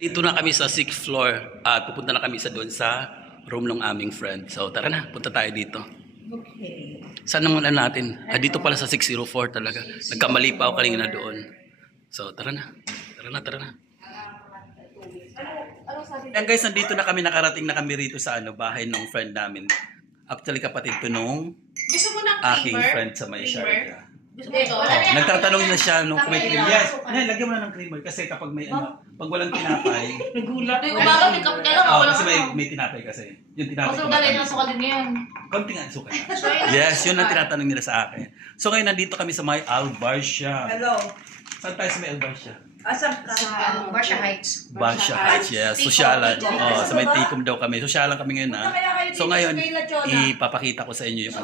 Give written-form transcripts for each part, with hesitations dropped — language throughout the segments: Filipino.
Dito na kami sa 6th floor at pupunta na kami doon sa room ng aming friend. So tara na, punta tayo dito. Okay. Saan naman natin? Dito pala sa 604 talaga. Nagkamali pa ako kanina doon. So tara na. Tara na. Yan guys, nandito na kami, nakarating na kami rito sa bahay ng friend namin. Actually kapatid to nung aking friend sa may Sharjah. Nagtatanong na siya nung kung may cream. Yes, lagyan mo na ng creamer kasi kapag may pag walang tinapay. Nagulat. Kasi may tinapay kasi. Yung tinapay. Kasi galay ng sukal din yan. Konti nga suka. Yes, yun ang tinatanong nila sa akin. So ngayon nandito kami sa may Al-Barsha. Hello. Saan tayo sa may Al-Barsha? Sa Barsha Heights. Barsha Heights, yes. Sosyalan. Sa may Tikom daw kami. Sosyalan kami ngayon So ngayon, ipapakita ko sa inyo yung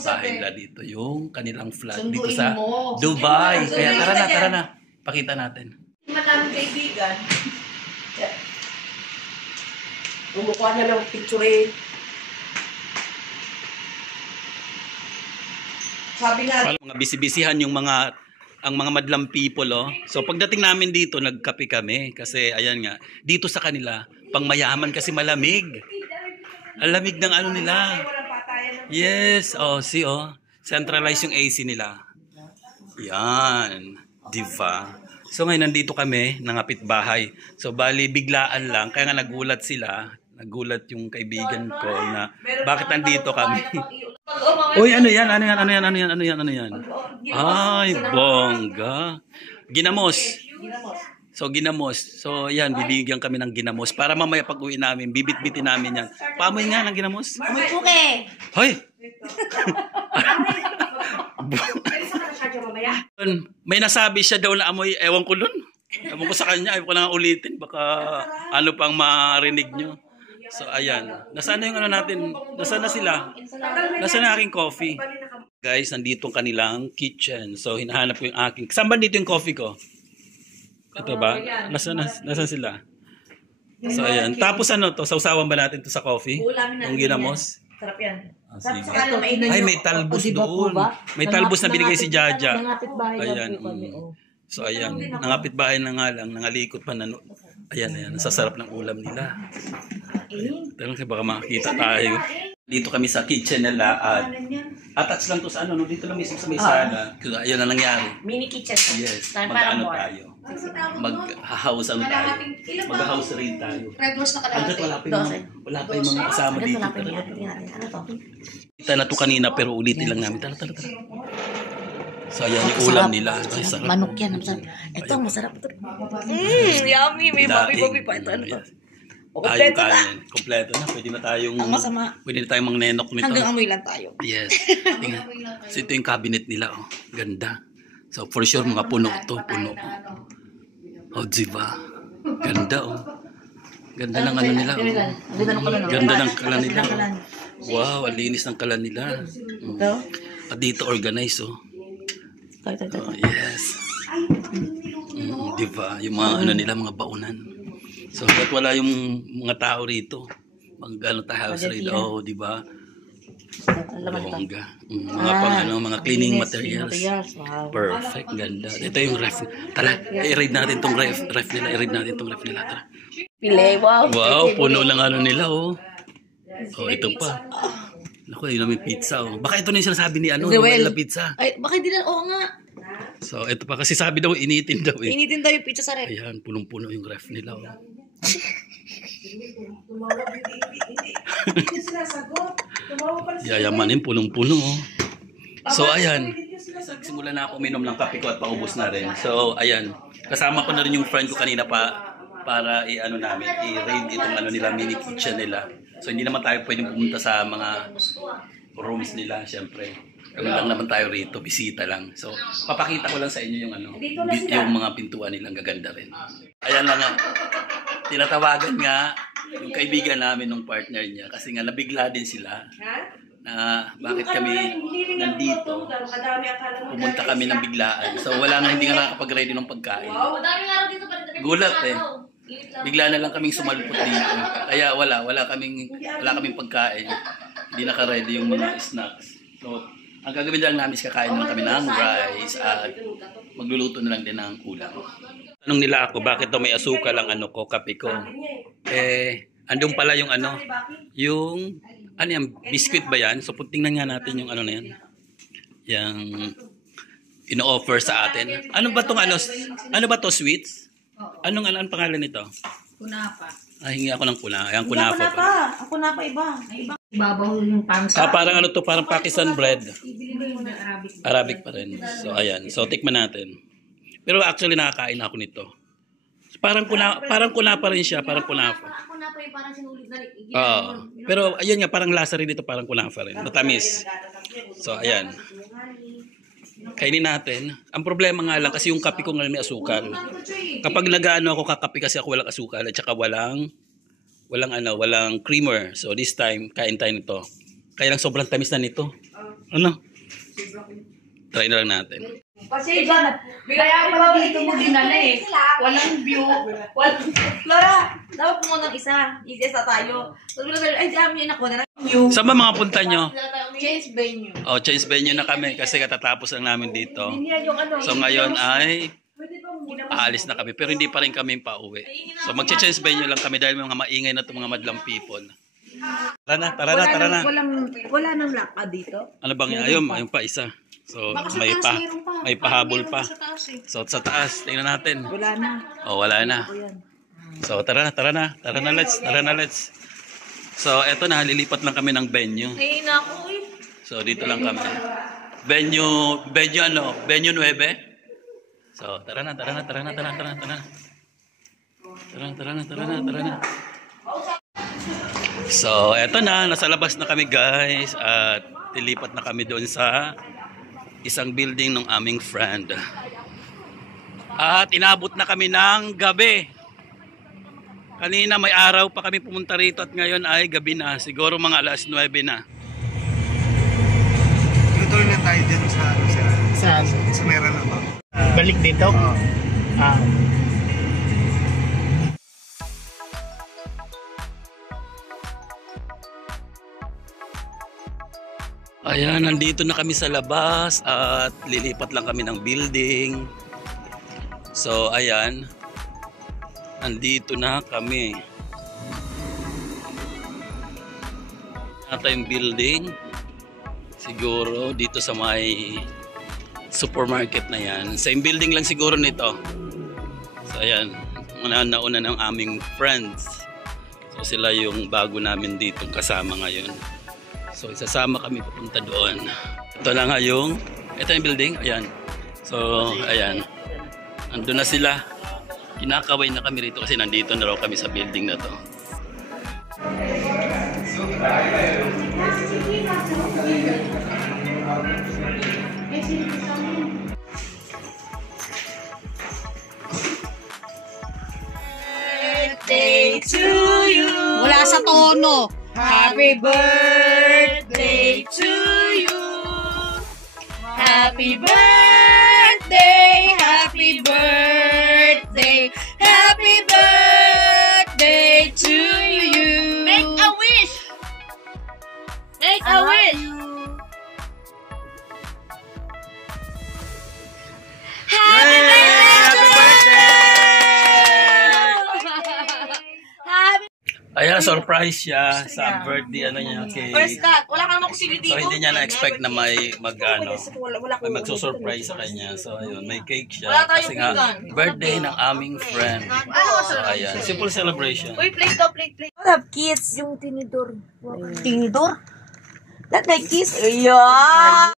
bahay nila dito. Yung kanilang flat dito sa Dubai. Kaya tara na. Pakita natin. Madaming kaibigan. Bumukuha niya ng picture eh. Sabi nga, Mga bisibisihan yung ang mga madlang people, oh. So pagdating namin dito, nagkape kami kasi ayan nga, dito sa kanila, pangmayaman kasi malamig. Ang lamig ng ano nila. Yes, see, centralized yung AC nila. Yan, diba? So ngayon nandito kami, nangapit bahay. So bali biglaan lang, kaya nga nagulat sila. Nagulat yung kaibigan ko na bakit nandito kami. Uy, ano yan? Ay, bongga. Ginamos. So ginamos. So yan, bibigyan kami ng ginamos para mamaya pag-uwi namin, bibit-bitin namin yan. Paamoy nga ng ginamos. Amoy puke. Hoy. May nasabi siya daw na amoy, ewan ko dun. Ewan ko sa kanya, ewan ko na ulitin. Baka ano pang marinig nyo. So ayan, nasaan na yung ano natin? Nasaan na sila? Nasaan na aking coffee? Guys, nandito ang kanilang kitchen. So hinahanap ko yung aking. Saan ba dito yung coffee ko? Ito ba? Nasaan sila? So ayan. Tapos ano to? Sausawan ba natin to sa coffee? Yung ginamos? sarap yan. Ay, may talbos doon. May talbos na binigay si Jaja. Ayan. So ayan, nangapit bahay na nga lang, nangalikot pa na. Ayan, nasasarap ng ulam nila. Tanong kasi baka makakita tayo. Dito kami sa kitchen nila at attach lang to sa dito lang mismo sa may sala. Kaya ayun na nangyari. Mini kitchen. Yes, mag-ano tayo. Mag-house tayo. Mag-house raid tayo. Red rose na kalahati. Wala pa yung mga kasama dito. Ano to? Kita na to kanina pero ulitin lang namin. Tara. So ayan yung ulam nila. Ay, sarap. Manok yan. Ito, masarap ito. Yummy. May babi pa. Ito, ano to? Kompleto na. Kompleto na. Pwede na tayong mga nenok nito. Hanggang amoy lang tayo. Yes. Tingnan. So ito yung cabinet nila. Oh. Ganda. So for sure mga puno to. Puno. Oh, diba? Ganda oh. Ganda ng ano nila. Oh. Ganda ng kalan nila. Oh. Wow, ang linis ng kalan nila. At dito organize oh. Oh, yes. Diba? Yung mga ano nila, mga baunan. So, at wala yung mga tao rito. Mag-ano tayo house rito. Oh, diba? Bongga. Mga cleaning materials. Perfect. Ganda. Ito yung ref. Tara, i-raid natin tong ref nila. Tara. Pile, wow. Wow, puno lang ano nila, oh. Oh, ito pa. Naku, yun may pizza, oh. Baka ito na yung sinasabi ni Noel pizza. Ay, baka hindi na, oo nga. So, ito pa kasi sabi daw, initin daw eh. Initin daw yung pizza sa ref. Ayan, punong-puno yung ref nila, oh. Yayamanin, punong-puno, oh. So, ayan. Simula na ako uminom ng kape ko at paubos na rin. So, ayan. Kasama ko na rin yung friend ko kanina para i-raid itong nila, mini kitchen nila. So hindi naman tayo pwedeng pumunta sa mga rooms nila, syempre. Kami lang naman tayo rito, bisita lang. So papakita ko lang sa inyo yung yung mga pintuan nilang gaganda rin. Ayan lang nga. Tinatawagan nga yung kaibigan namin ng partner niya kasi nga nabigla din sila na bakit kami nandito. Pumunta kami ng biglaan. So hindi nga nakakapag-ready ng pagkain. Gulat eh. Bigla na lang kaming sumalpot dito. Kaya wala kaming pagkain. Hindi naka-ready yung mga snacks. So, ang gagawin lang namin is kakain lang kami ng rice at magluluto na lang din ng ulam. Anong nila ako, bakit daw may asukal ang ano ko, kape ko. Andun pala yung ano, yung, ano yan, biscuit ba yan? So, tingnan nga natin yung ano na yan. Yung, ino-offer sa atin. Ano ba tong ano ba to, sweets? Anong pangalan nito? Kunapa. Hingi ako ng kuna. Ayan, kunafa po. Ang kunapa iba. Ibabaw yung pangsa. Parang ano to, parang Pakistan bread. Ibili mo yung Arabic. Arabic pa rin. So, ayan. So, tikman natin. Pero actually, nakakain ako nito. Parang kuna pa rin siya. Parang kunafa. Ako na pa yung parang sinulit na Pero, ayun nga, parang lasa rin dito. Parang kunafa rin. Matamis. So, ayan. Kainin natin. Ang problema nga lang, kasi yung kape ko nga may asukal. Kapag nag-ano ako kakape kasi ako walang asukal at saka walang creamer. So, this time, kain tayo nito. Kaya lang sobrang tamis na nito. Ano? Try na lang natin. Kasi kaya pala dito mo dinala eh. Walang view. Flora, dapat mo ng isa. Isa tayo. Tapos ay, dami yun ako na. Saan ba mga punta nyo? Change venue. Change venue na kami kasi katatapos lang namin dito. Yung ano. So, ngayon ay aalis na kami. Pero hindi pa rin kami pauwi. So, mag-change venue lang kami dahil may mga maingay na itong mga madlang people. Tara na. Wala nang lakad dito. Ano bang ayun pa isa. So, may pahabol pa. So, sa taas, tingnan natin. Wala na. Wala na. So, tara na, let's. So, eto na, lilipat lang kami ng venue. Ay, naku eh. So, dito lang kami. Venue 9. So, tara na. So, eto na, nasa labas na kami guys. At lilipat na kami doon sa isang building ng aming friend. At inabot na kami ng gabi. Kanina may araw pa kami pumunta rito at ngayon ay gabi na. Siguro mga alas 9 na. Tuloy na tayo dyan sa meron na ba? Balik dito? Ayan, nandito na kami sa labas at lilipat lang kami ng building. So, ayan. Nandito na kami. Ito yung building. Siguro dito sa may supermarket na yan. Same building lang siguro nito. So, ayan. Nauna ng aming friends. So, sila yung bago namin dito kasama ngayon. So, isasama kami papunta doon. Ito na nga ito yung building. Ayan. So, ayan. Andun na sila. Kinakaway na kami rito kasi nandito na raw kami sa building na to. Birthday to you. Wala sa tono. Happy birthday to you. Happy birthday. Happy birthday. Happy birthday to you. Make a wish. Make a wish. Happy birthday. Ayan, surprise siya sa birthday niya cake. First cut. Wala ka naman kusili dito. So, hindi niya na-expect na may magsusurprise sa kanya. So, ayun, may cake siya. Kasi nga, birthday ng aming friend. So, ayan, simple celebration. Uy, plate daw, plate. I have kids. Yung tinidor. Tinidor? That like kiss? Yeah.